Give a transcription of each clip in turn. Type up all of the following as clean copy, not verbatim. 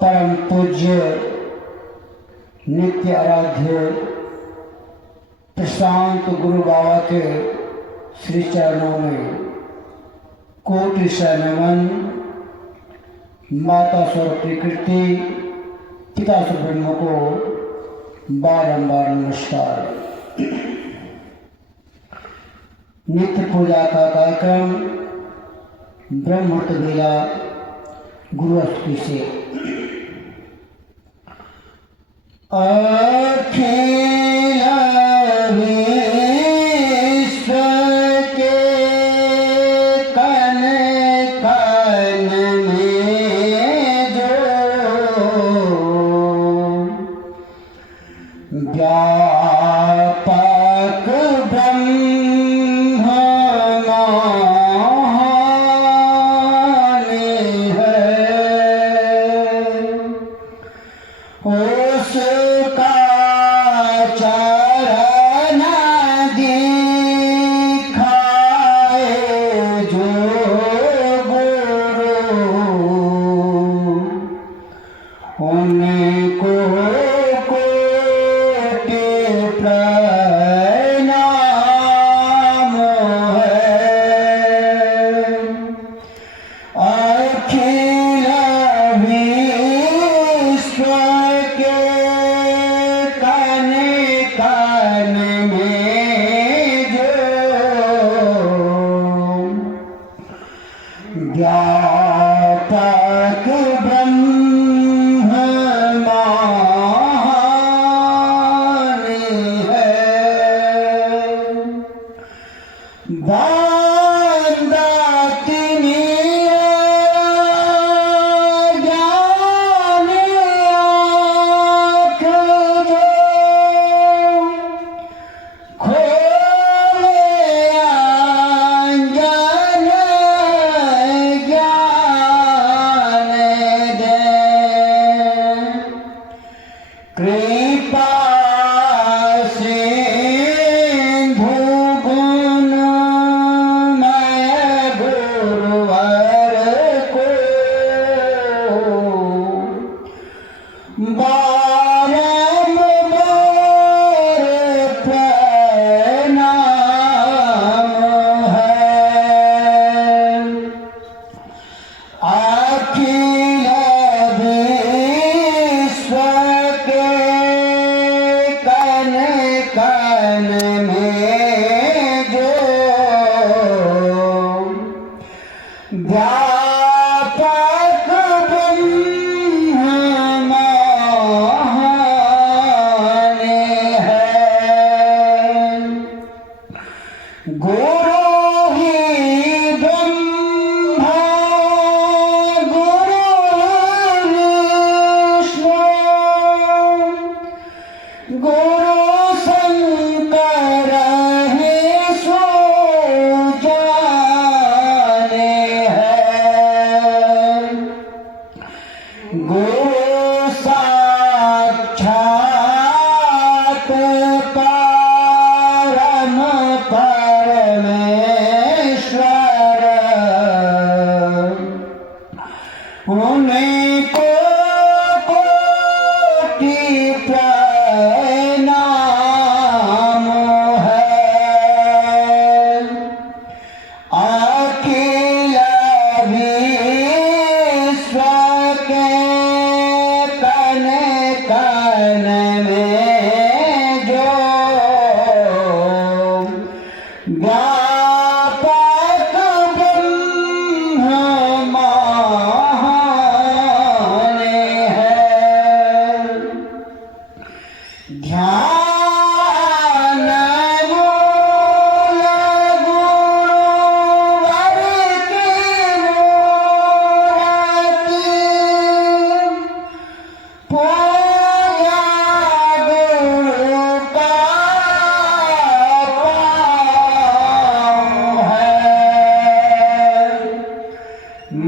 परम पूज्य नित्य आराध्य प्रशांत गुरु बाबा के श्री चरणों में कोटि से नमन। माता स्वर प्रकृति पिता से ब्रह्म को बारंबार नमस्कार। नित्य पूजा का कार्यक्रम ब्रह्ममुहूर्त बेला गुरुअष्टमी से उन्हें को कोटि मान मूल गुरुवर की मूरति पूजा गुरु का पाऊँ है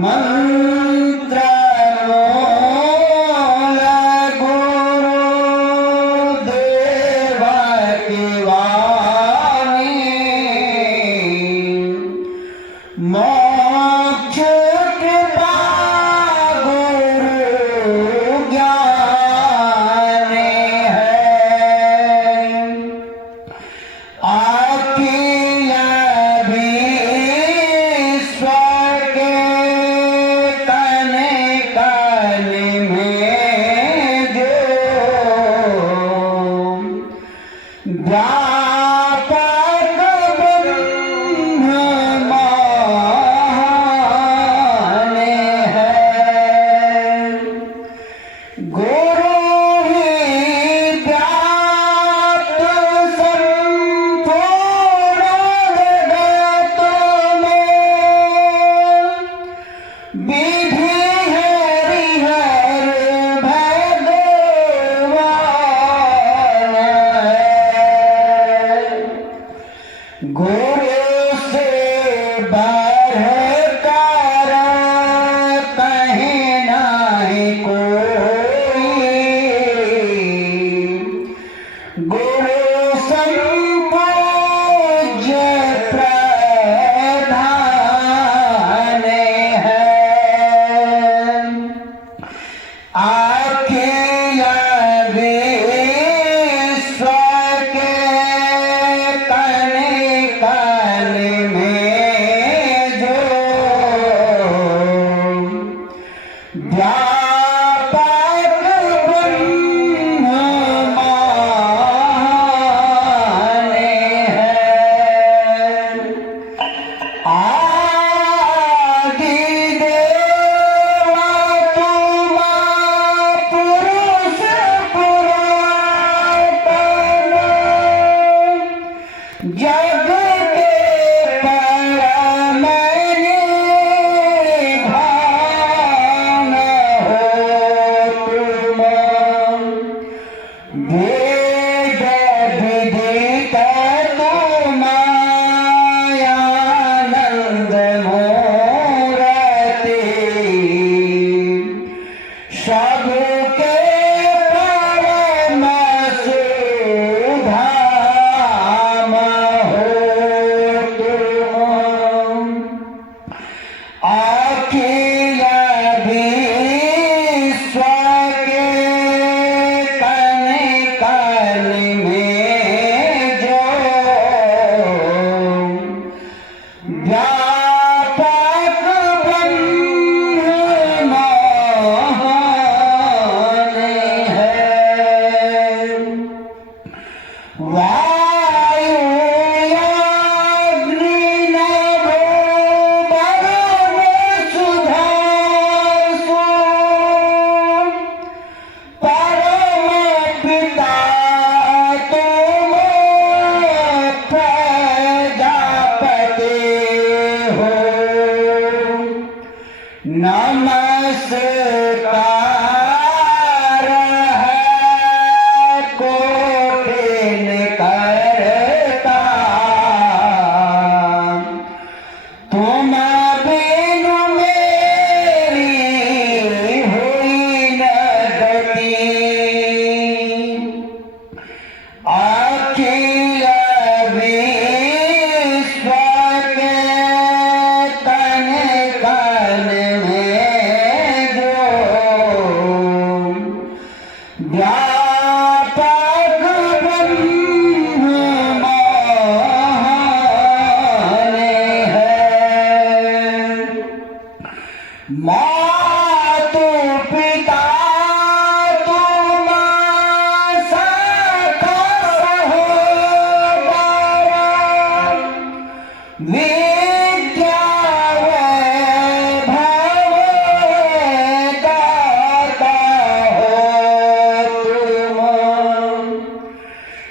मंत्र मूल गुरुदेव की वाणी मोक्ष कृपा गुरु ज्ञान है अखिल विश्व के कण कण में जो व्यापक ब्रह्म महान है गुरु ही व्याप्त संपूर्ण जगत में विधि हरिहर भगवान है गुरु से बढ़कर कहीं नहीं कोई गुरु संपूज्य प्रधान है अखिल विश्व के कण कण में जो व्यापक ब्रह्म महान है आदि देव तुम पुरुष पुरातन जग के परम निधान हो तुम वेद विदित तुम आनंद मूर्ति सबके परम सुधाम हो तुम अखिल विश्व के कण कण में जो व्यापक ब्रह्म महान है वायु अग्नि नभो वरुण सुधा सो परम पिता तुम प्रजापति हो नमस्कार है कोटिन करता तुम बिनु मेरी हुई न गति अखिल विश्व के कण कण में जो व्यापक ब्रह्म महान है मातु पिता तुम सखा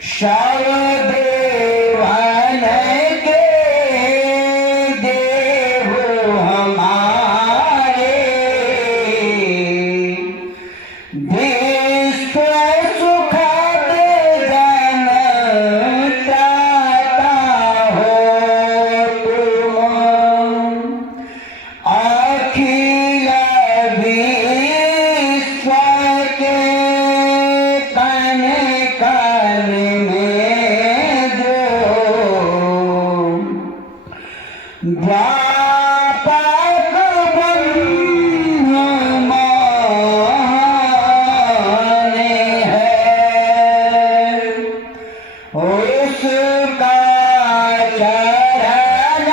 शवदेवन के देव हमारे, विश्व सुखद जन त्राता हो तुम, अखिल विश्व के कण कण में जो व्यापक ब्रह्म है, उसका चरण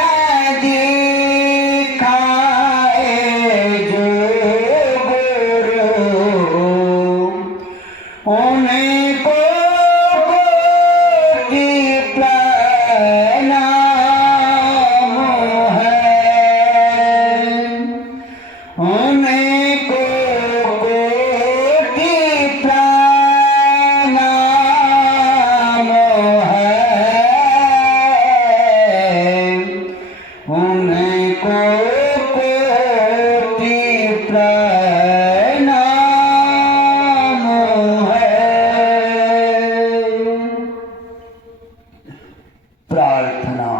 दिखाए जो गुरु, उनको कोटि प्रणाम है, उनको कोटि प्रणाम है, उनको कोटि प्रणाम है। प्रार्थना।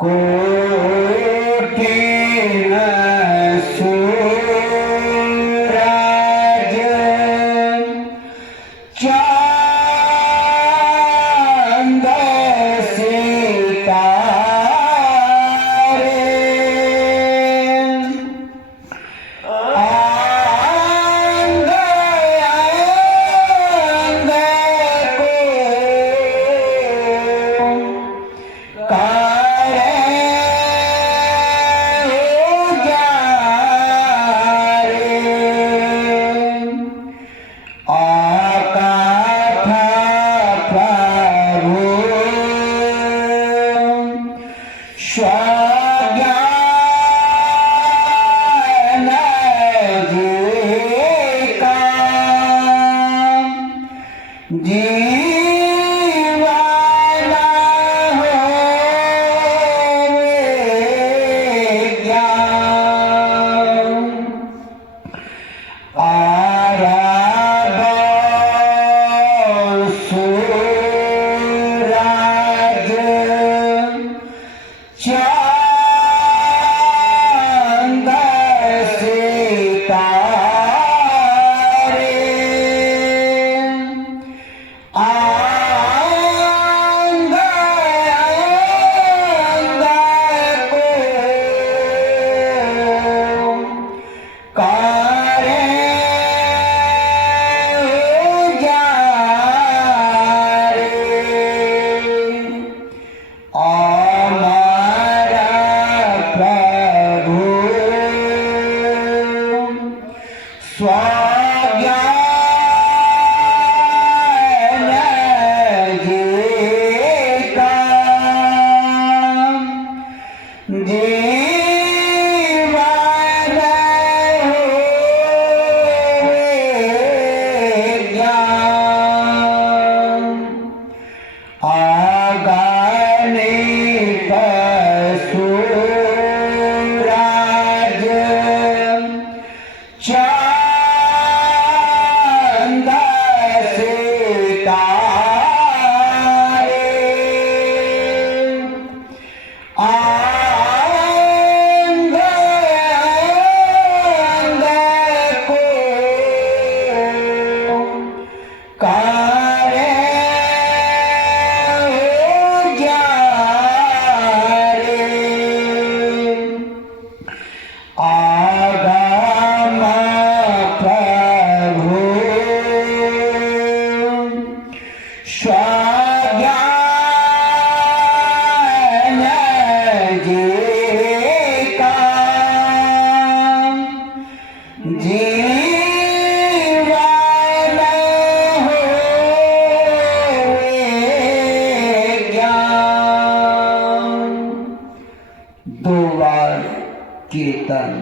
कोटि कीर्तन।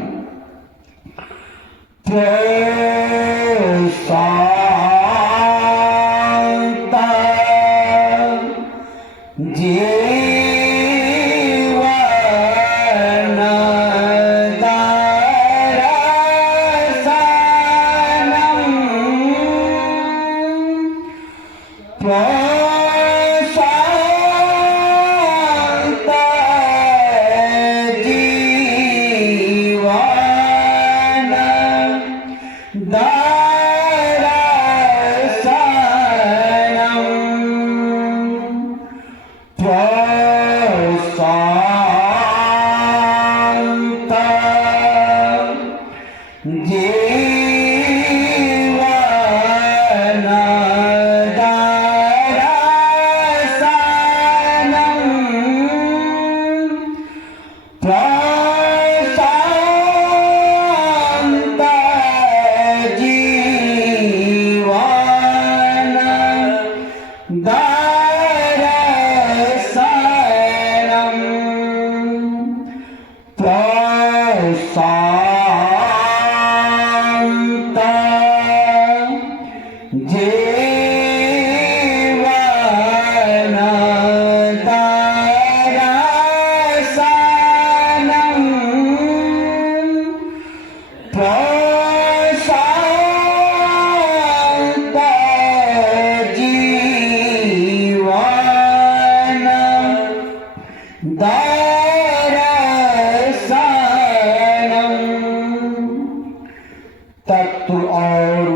तत्व और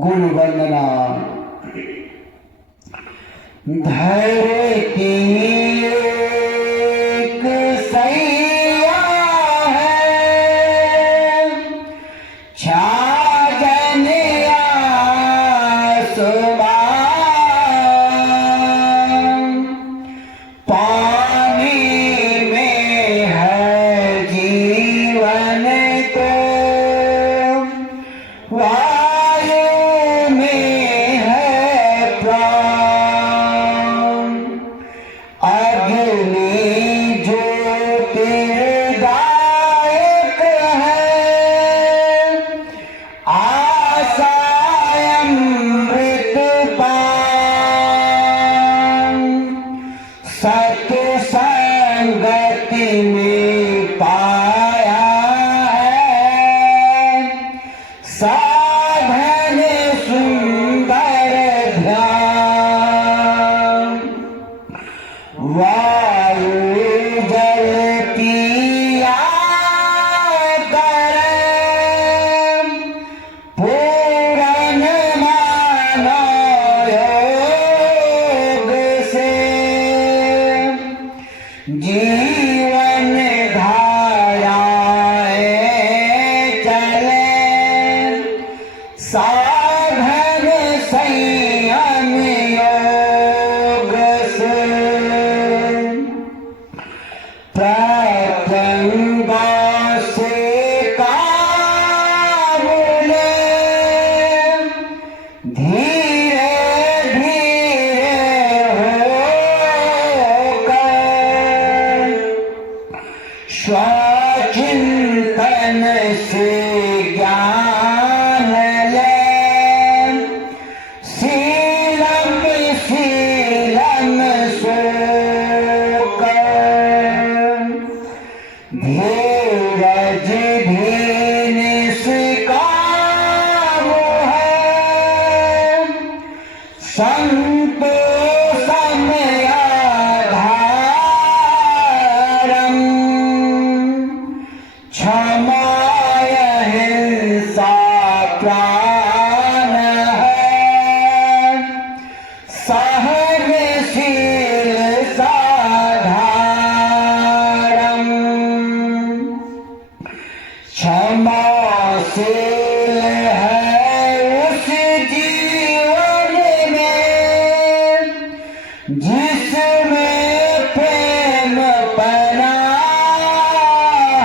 गुण वंदना। धैर्य की एक सैया है, छाजन आसमान, पानी में है जीवन तो वायु में है प्राण, अग्नि ज्योतिर्दायक है, आशा अमृत पान, सत्संगति में पाया है साधन सुंदर ध्यान, वायु जल पिया कर पूरन मानो योग से, जीवन धाराएं चले साधन संयम योग से, प्रत्यंगा से काम ले धीरे धीरे होकर, स्वचिंतन से ज्ञान ले, शीलम शीलम सोकर, धीरज भी निष्काम है, संतोषम आधारम, क्षमा अहिंसा प्राण है, सहनशील साधारम, क्षमाशील है उस जीवन में जिसमें प्रेम पना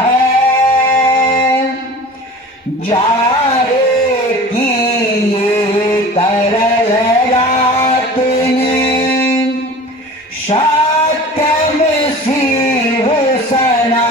है, जारे की ये तरल रात ने सत्यम शिव सना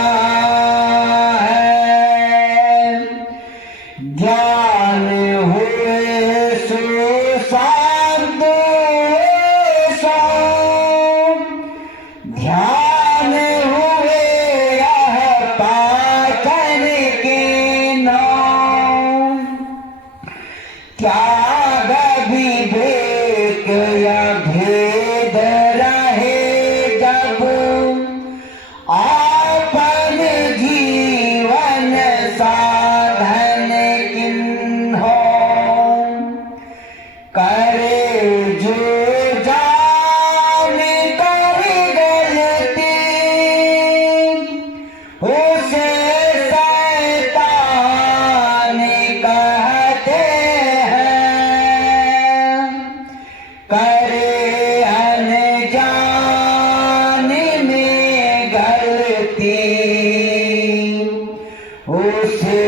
उसे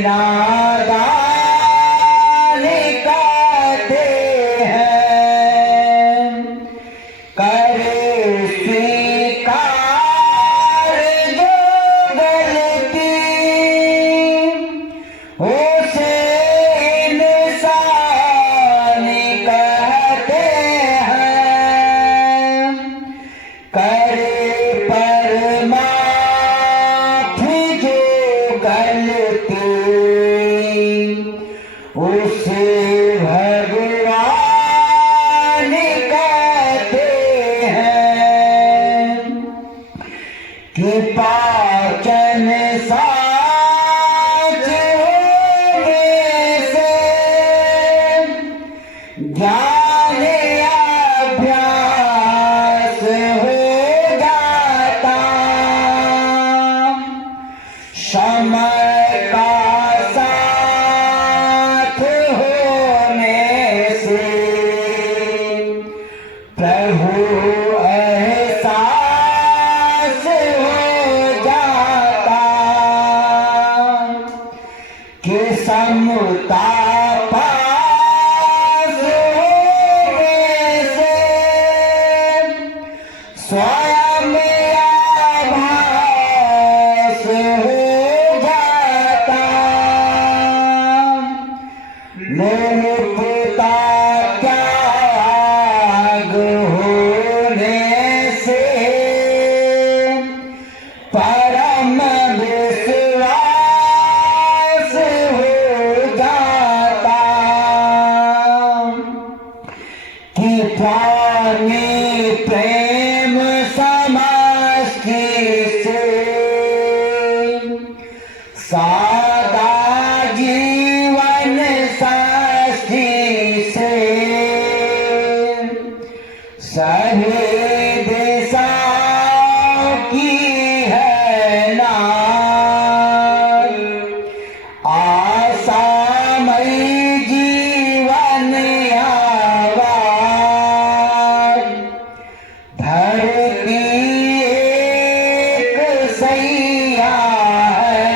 नादान कहते हैं। करे स्वीकार जो गलती, उसे इंसान कहते हैं। करे परमार्थी जो गलती, उसे भगवान कहते हैं। कि पाचन साच होने से ज्ञान अभ्यास हो जाता। समय का साथ होने से प्रभु एहसास हो जाता। कि समता पास होने से स्वयं आभास हो जाता। निर्मुक्ता त्याग होने से परम विश्वास हो जाता। कि प्राणी प्रेम समष्टि से सादा जीवन षष्ठी से सभी दिशाओं की है नाद। आशामयी जीवन आवाज। धरती एक सैया है,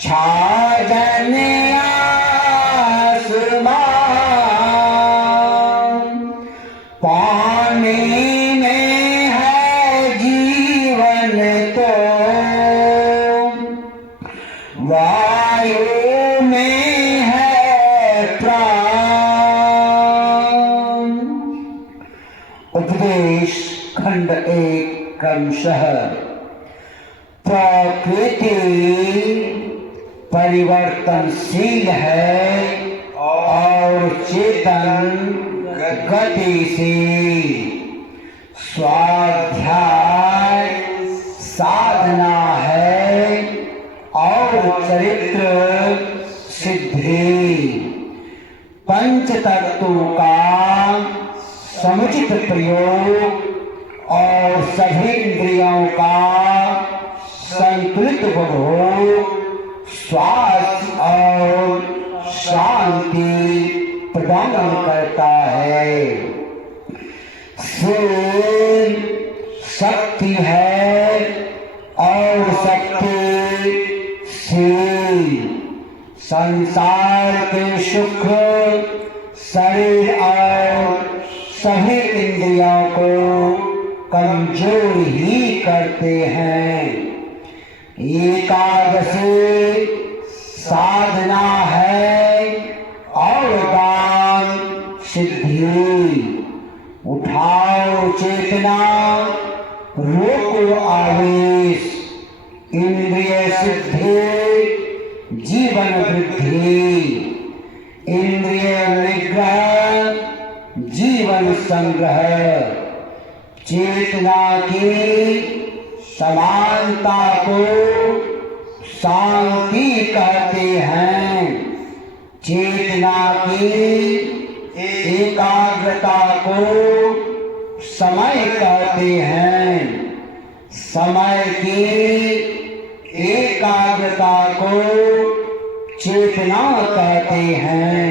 छाजन आसमान। पानी में है जीवन तो वायु में है प्राण। उपदेश खंड 1 क्रमशः। प्रकृति परिवर्तनशील है और चेतन गतिशील। स्वाध्याय साधना है और चरित्र सिद्धि। पंच तत्वों का समुचित प्रयोग और सभी इंद्रियों का संतुलित उपभोग स्वास्थ्य और शांति प्रदान करता है। शरीर शक्ति है और शक्ति शील। संसार के सुख शरीर और सभी इंद्रियों को कमजोर ही करते हैं। एकादशी साधना है और दान सिद्धि। उठाओ चेतना, रोको आवेश। इंद्रिय सिद्धि जीवन वृद्धि। इंद्रिय निग्रह जीवन संग्रह। चेतना की समानता को शांति कहते हैं। चेतना की एकाग्रता को समय कहते हैं। समय की एकाग्रता को चेतना कहते हैं।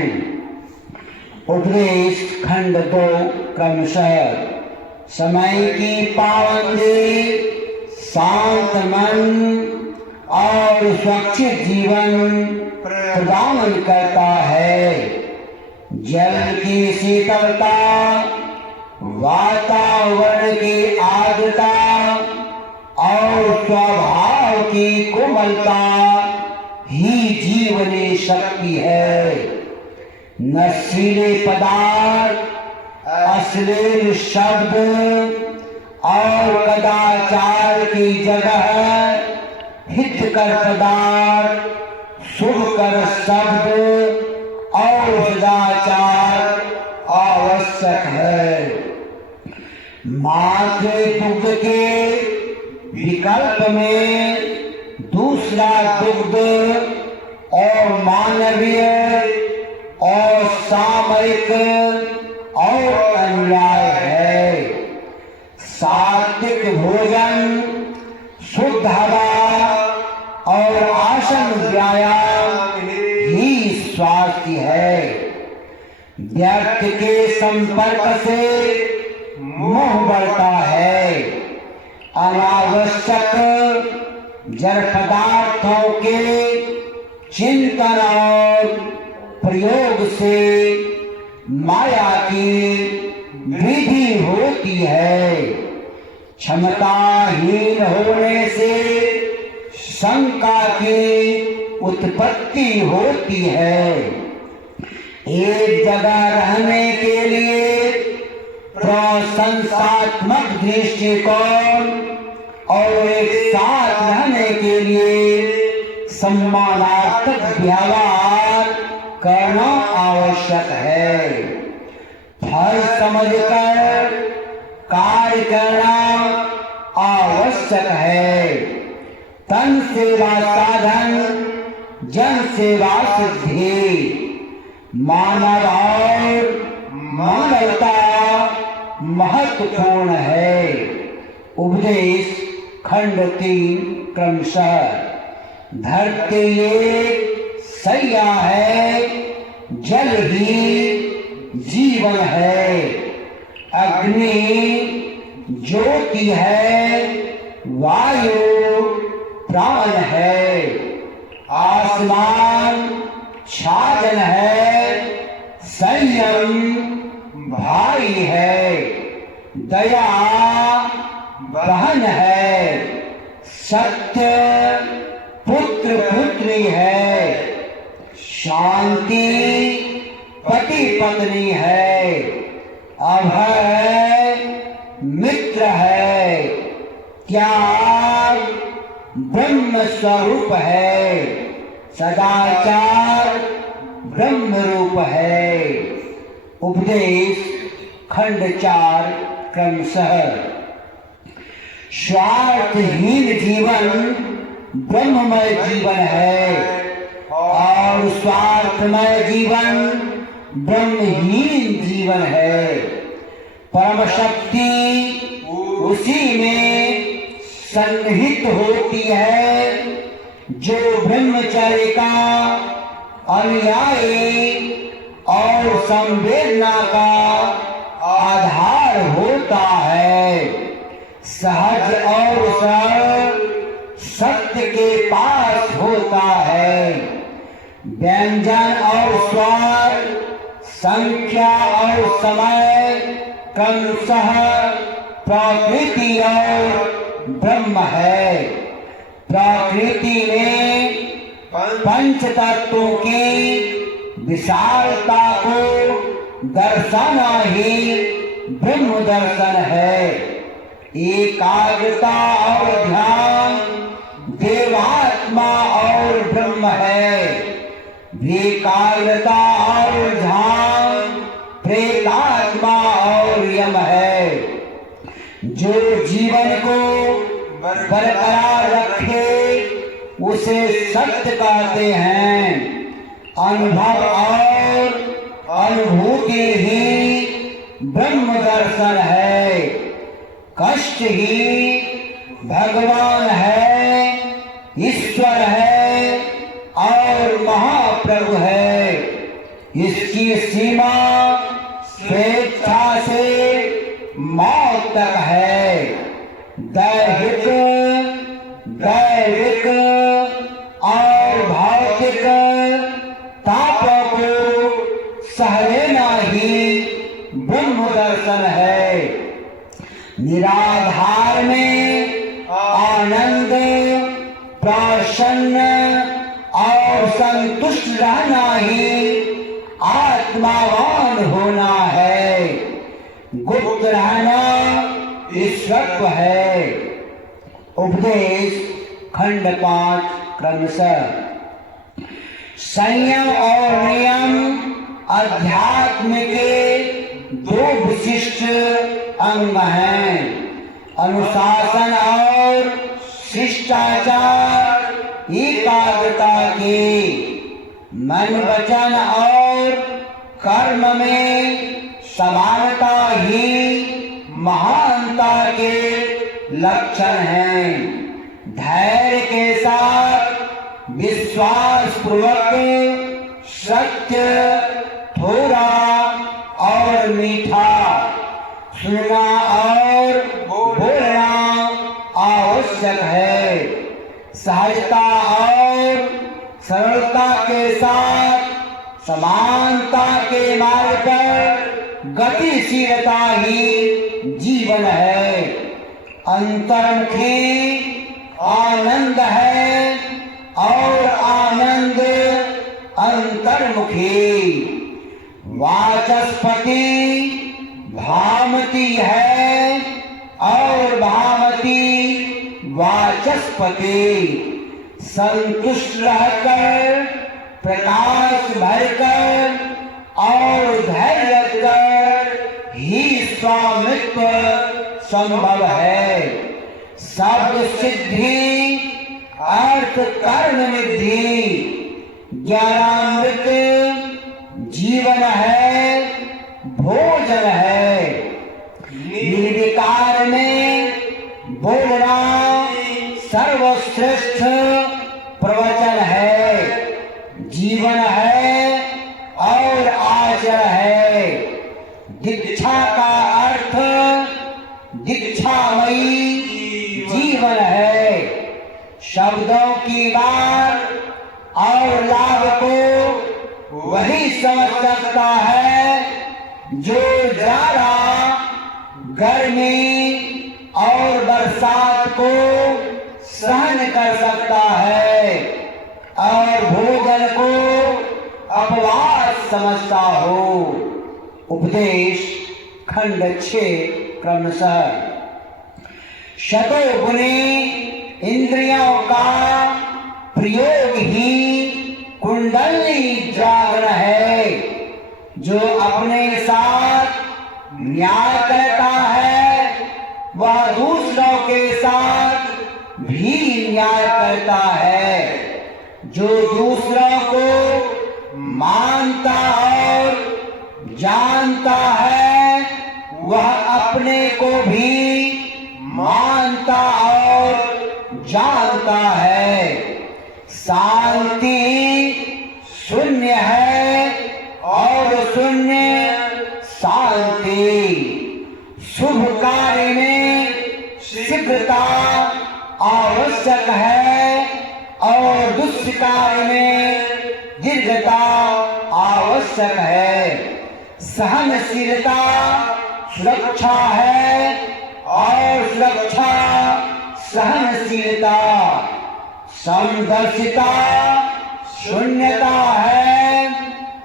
उपदेश खंड 2 क्रमशः। समय की पाबंदी शांत मन और स्वच्छ जीवन प्रदान करता है। जल की शीतलता, वातावरण की आर्द्रता और स्वभाव की कोमलता ही जीवनी शक्ति है। नशीले पदार्थ, अश्लील शब्द और कदाचार की जगह हितकर पदार्थ, शुभकर शब्द और सदाचार आवश्यक है। मात्र दुग्ध के विकल्प में दूसरा दुग्ध और मानवीय और सामयिक और अन्याय है। सात्विक भोजन, शुद्ध हवा और आसन व्यायाम ही स्वास्थ्य है। व्यक्ति के संपर्क से मोह बढ़ता है। अनावश्यक जड़ पदार्थों के चिंतन और प्रयोग से माया की वृद्धि होती है। क्षमताहीन होने से शंका की उत्पत्ति होती है। एक जगह रहने के लिए प्रशंसात्मक दृष्टिकोण और एक साथ रहने के लिए सम्मानात्मक व्यवहार करना आवश्यक है। फल समझकर कार्य करना आवश्यक है। तन सेवा साधन, जन सेवा सिद्धि। मानव और मानवता महत्वपूर्ण है। उपदेश खंड 3 क्रमशः। धरती एक सैया है, जल ही जीवन है। अग्नि ज्योति है, वायु प्राण है। आसमान छाजन है, संयम भाई है। दया बहन है, सत्य पुत्र पुत्री है। शांति पति पत्नी है। अभय मित्र है। त्याग ब्रह्म स्वरूप है। सदाचार ब्रह्म रूप है। उपदेश खंड 4 क्रमशः। स्वार्थहीन जीवन ब्रह्ममय जीवन है और स्वार्थमय जीवन ब्रह्महीन जीवन है। परम शक्ति उसी में सन्निहित होती है जो ब्रह्मचर्य का अनुयायी और संवेदना का आधार होता है। सहज और सरल सत्य के पास होता है। व्यंजन और स्वाद, संख्या और समय क्रमशः प्रकृति और ब्रह्म है। प्रकृति में पंच तत्वों की विशालता को दर्शाना ही ब्रह्म दर्शन है। एकाग्रता और ध्यान देवात्मा और ब्रह्म है। एकाग्रता और ध्यान प्रेतात्मा और यम है। जो जीवन को बरकरार रखे उसे सत्य कहते हैं। अनुभव और अनुभूति ही ब्रह्म दर्शन है। कष्ट ही भगवान है, ईश्वर है और महाप्रभु है। इसकी सीमा स्वेच्छा से मौत तक है। दैहिक, दैविक और भौतिक तापों को सह लेना ही ब्रह्म दर्शन है। निराधार में आनंद, प्रसन्न और संतुष्ट रहना ही आत्मावान होना है। गुप्त रहना ईश्वरत्व है। उपदेश खंड 5 क्रमशः। संयम और नियम अध्यात्म के 2 विशिष्ट अंग हैं। अनुशासन और शिष्टाचार एकाग्रता के, मन वचन और कर्म में समानता ही महानता के लक्षण हैं। धैर्य के साथ विश्वास पूर्वक सत्य, थोड़ा और मीठा सुनना और बोलना आवश्यक है। सहजता और सरलता के साथ समानता के मार्ग पर गतिशीलता ही जीवन है। अंतर्मुखी आनंद है और आनंद अंतर्मुखी। वाचस्पति भामती है और भामती वाचस्पति। संतुष्ट रहकर, प्रकाश भरकर और धैर्य कर ही स्वामित्व संभव है। शब्द सिद्धि, अर्थ कर्म निधि, ज्ञानामृत जीवन है, भोजन है। निर्विकार में बोलना सर्वश्रेष्ठ प्रवचन है, जीवन है और आचरण है। दीक्षा का अर्थ दीक्षामयी जीवन है। शब्दों की बात और लाभ को वही समझ सकता है जो जाड़ा, गर्मी और बरसात को सहन कर सकता है और भोजन को अपवाद समझता हो। उपदेश खंड 6 क्रमशः। शतोगुणी इंद्रियों का प्रयोग ही कुंडली जागरण है। जो अपने साथ न्याय करता है वह दूसरों के साथ भी न्याय करता है। जो दूसरों को मानता और जानता है वह अपने को भी मानता और जानता है। शांति शून्य है और शून्य शांति। शुभ कार्य में शीघ्रता आवश्यक है और दुष्ट कार्य में दीर्घता आवश्यक है। सहनशीलता सुरक्षा है और सुरक्षा सहनशीलता। समदर्शिता शून्यता है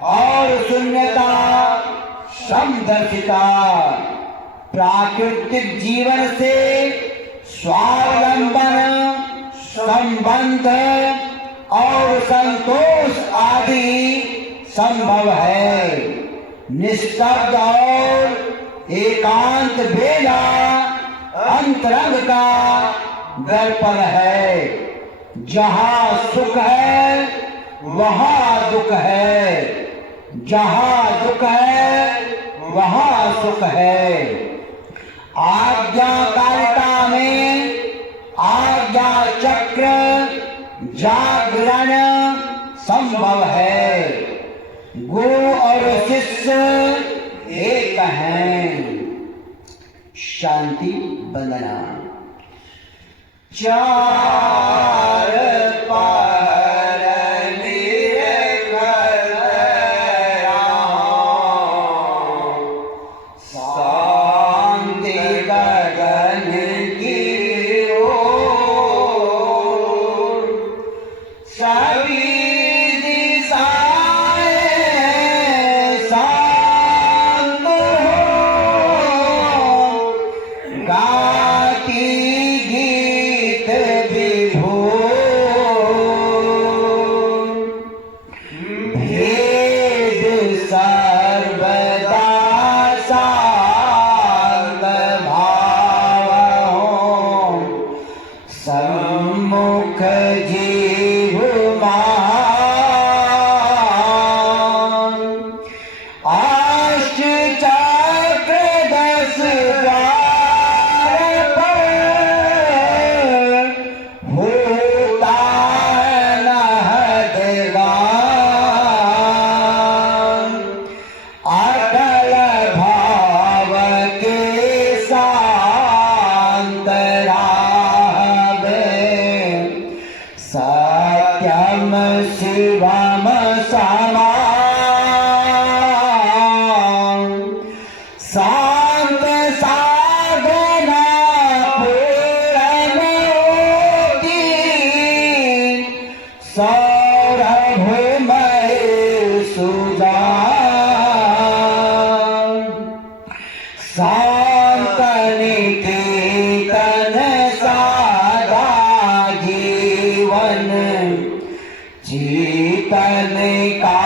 और शून्यता समदर्शिता। प्राकृतिक जीवन से स्वावलंबन, संबंध और संतोष आदि संभव है। निस्तब्ध और एकांत बेला अंतरंग का दर्पण है। जहाँ सुख है वहाँ दुख है, जहाँ दुख है वहाँ सुख है। आज्ञाकारिता में आज्ञा चक्र जागरण संभव है। गुरु और शिष्य एक हैं। शांति वंदना। चार जीव मान, अष्ट चक्र 10 द्वार पर होता नहदगान, अटल भाव के सत्यम शिवम समान, शांत साधना पूर्ण होती, सौरभमय सुजान, शांत निकेतन सादा जीवन, जीतन का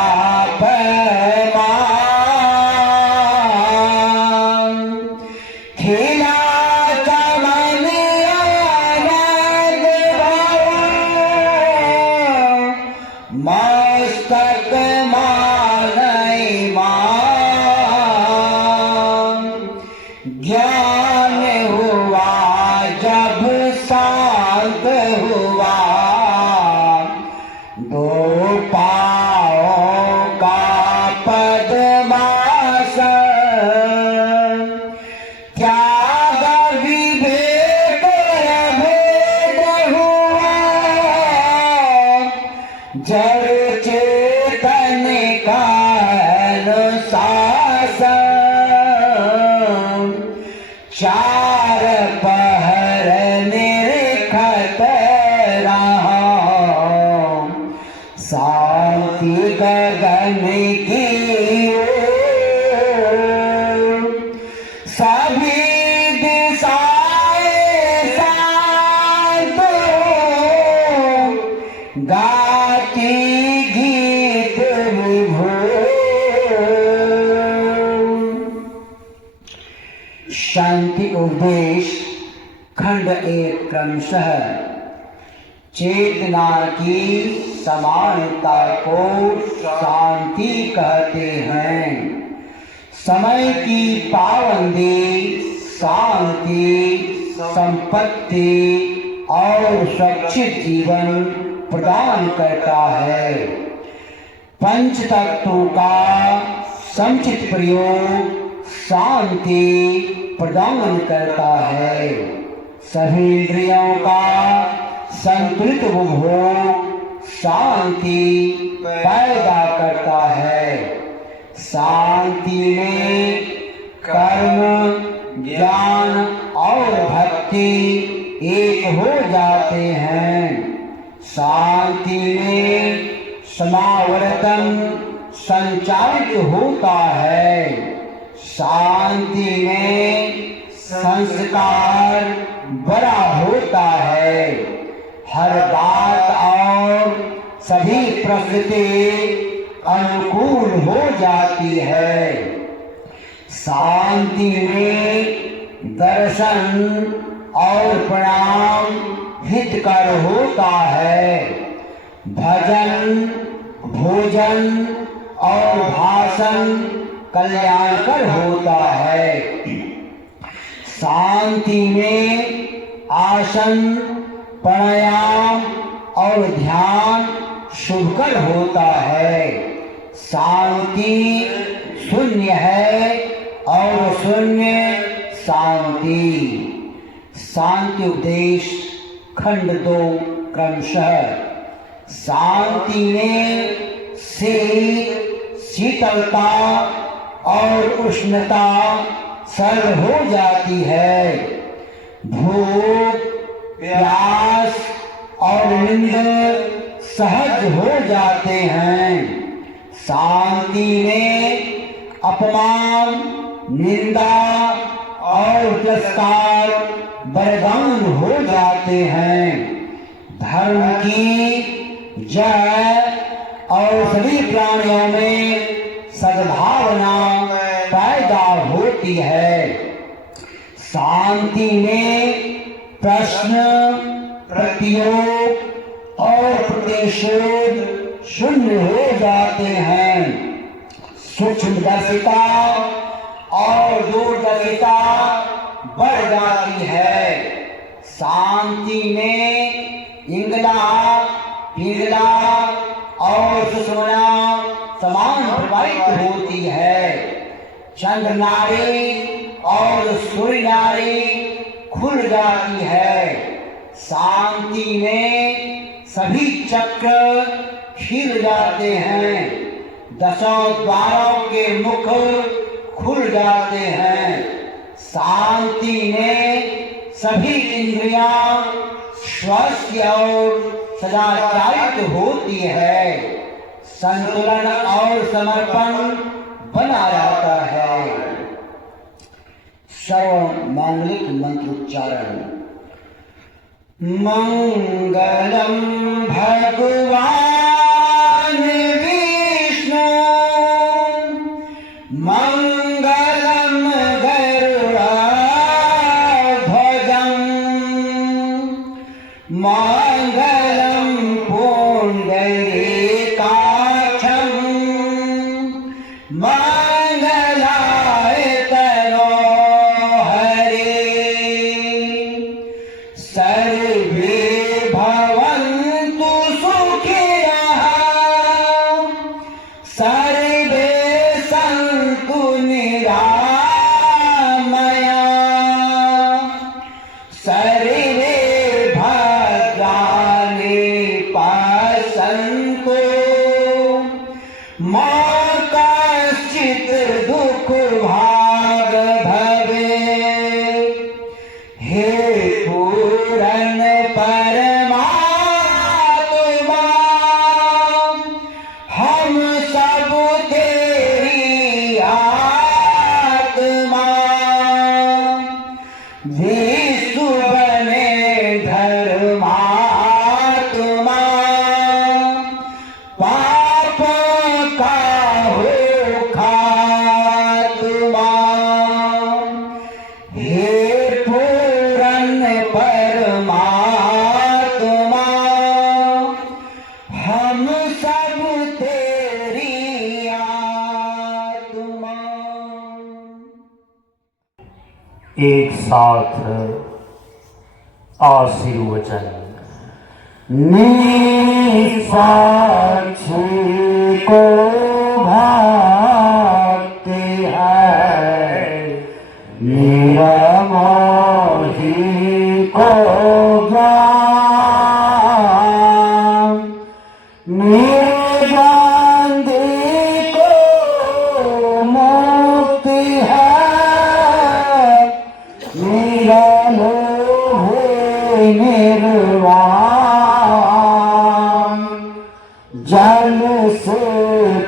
पैमान, खिला चमन आनंद भव, मस्तक मानई मान, ज्ञान हुआ जब शांत हुआ, दो पाँव का पद्मासन, त्याग विभेद अभेद हुआ, जड़ चेतन का अनुशासन, चार पहर निरखत रहा, शांति गगन की ओर, सभी दिशाएं शांत हो, गाती गीत विभोर। शांति उपदेश खंड 1 क्रमशः चेतना की समानता को शांति कहते हैं। समय की पाबंदी शांति, संपत्ति और सुरक्षित जीवन प्रदान करता है। पंच तत्वों का समुचित प्रयोग शांति प्रदान करता है। सभी इंद्रियों का संतुलित उपभोग शांति पैदा करता है। शांति में कर्म, ज्ञान और भक्ति एक हो जाते हैं। शांति में समावर्तन संचालित होता है। शांति में संस्कार बड़ा होता है। हर बात और सभी परिस्थिति अनुकूल हो जाती है। शांति में दर्शन और प्रणाम हितकर होता है। भजन, भोजन और भाषण कल्याणकर होता है। शांति में आसन, प्राणायाम और ध्यान शुभकर होता है। शांति शून्य है और शून्य शांति। शांति उपदेश खंड 2 क्रमशः शांति में शीतलता और उष्णता सर्व हो जाती है। भूख, प्यास और नींद सहज हो जाते हैं। शांति में अपमान, निंदा और तिरस्कार बरदान हो जाते हैं। धर्म की जय और सभी प्राणियों में सद्भावना पैदा होती है। शांति में प्रश्न, प्रतियोग और प्रतिशोध शून्य हो जाते हैं। सूक्ष्मदर्शिता और दूरदर्शिता बढ़ जाती है। शांति में इंगला, पिंगला और सुषुम्ना समान प्रवाहित होती है। चंद्र नाड़ी और सूर्य नाड़ी खुल जाती है। शांति में सभी चक्र खिल जाते हैं। दशों द्वारों के मुख खुल जाते हैं। शांति में सभी इंद्रियां स्वस्थ और सदाचारित होती है। संतुलन और समर्पण बना रहता है। सर्व मांगलिक मंत्रोच्चारण। मंगलम भगवान विष्णु, मंगलम गरुड़ध्वजं, मंगलम पुंडरीकाक्षं, मंगलाय तनोहरे। सर्वे भवन्तु सुखिनः, सर्वे सन्तु निरामयाः, सर्वे भद्राणि पश्यन्तु, मा कश्चित् दुःखभाग् भवेत्। हे पूर्ण परमात्मा, हम सब तेरी आत्मा। विष्णु बने धर्मात्मा, पाप का हो खात्मा। हे पूर्ण परमात्मा, हम सब तेरी आत्मा। एक साथ आशीर्वचन। निसाक्षी को भागते हैं, निरमोही को ज्ञान, निर्गंधी को मुक्ति है, निरालोभे निर्वाण। जल से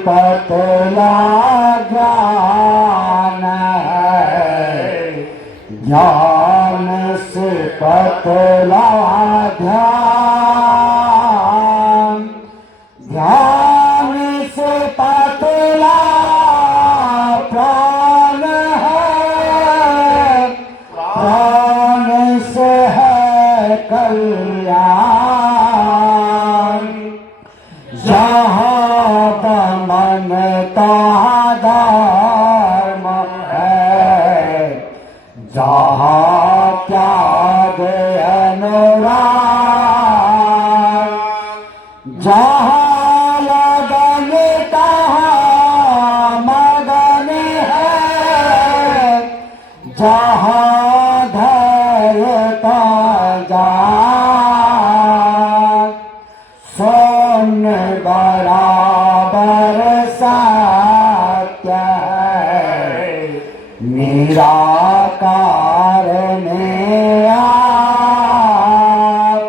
पतला ज्ञान है, ज्ञान से पतला ध्यान, ध्यान से पतला प्राण है, प्राण से है कल्याण। जहाँ दमन तहाँ धर्म है, जहाँ त्याग अनुराग, जहाँ लगन तहाँ मगन है, जहाँ धैर्यता जाग। सोन बराबर सत्य है, निराकार में आप।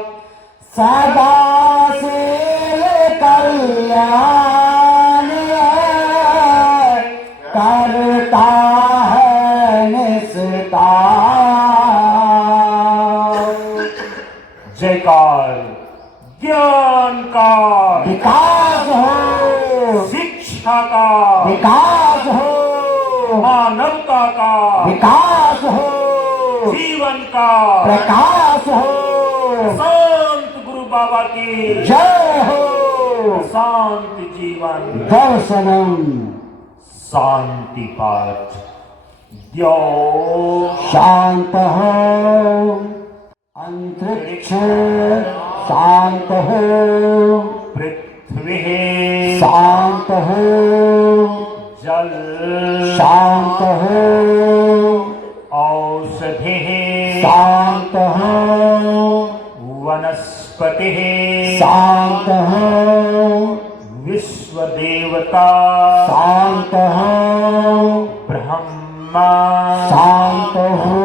सदा से कल्याण है, करता है निस्तार। जयकार। ज्ञान का विकास हो, शिक्षा का विकास हो, मानवता का विकास हो, जीवन का प्रकाश हो। संत गुरु बाबा की जय। शांति जीवन दर्शनम शांति पाठ द्यो शांत हो अंतरिक्ष शांत हो पृथ्वी शांत हो जल शांत हो औषधि शांत हो वनस्पति शांत हो विश्व देवता शांत हो ब्रह्मा शांत हो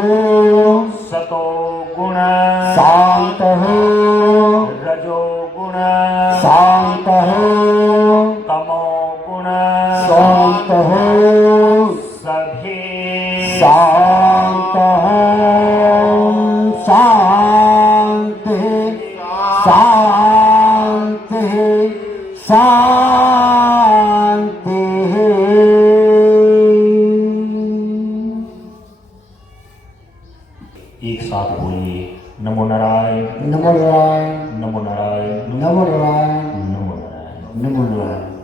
सतो गुण शांत हो रजो गुण शांत हो तमो गुण शांत हो सभी शांत हो शांति शांति शांति एक साथ बोलिए नमो नारायण नमो नारायण नमो नारायण नमो नारायण नमो नारायण नमो नारायण।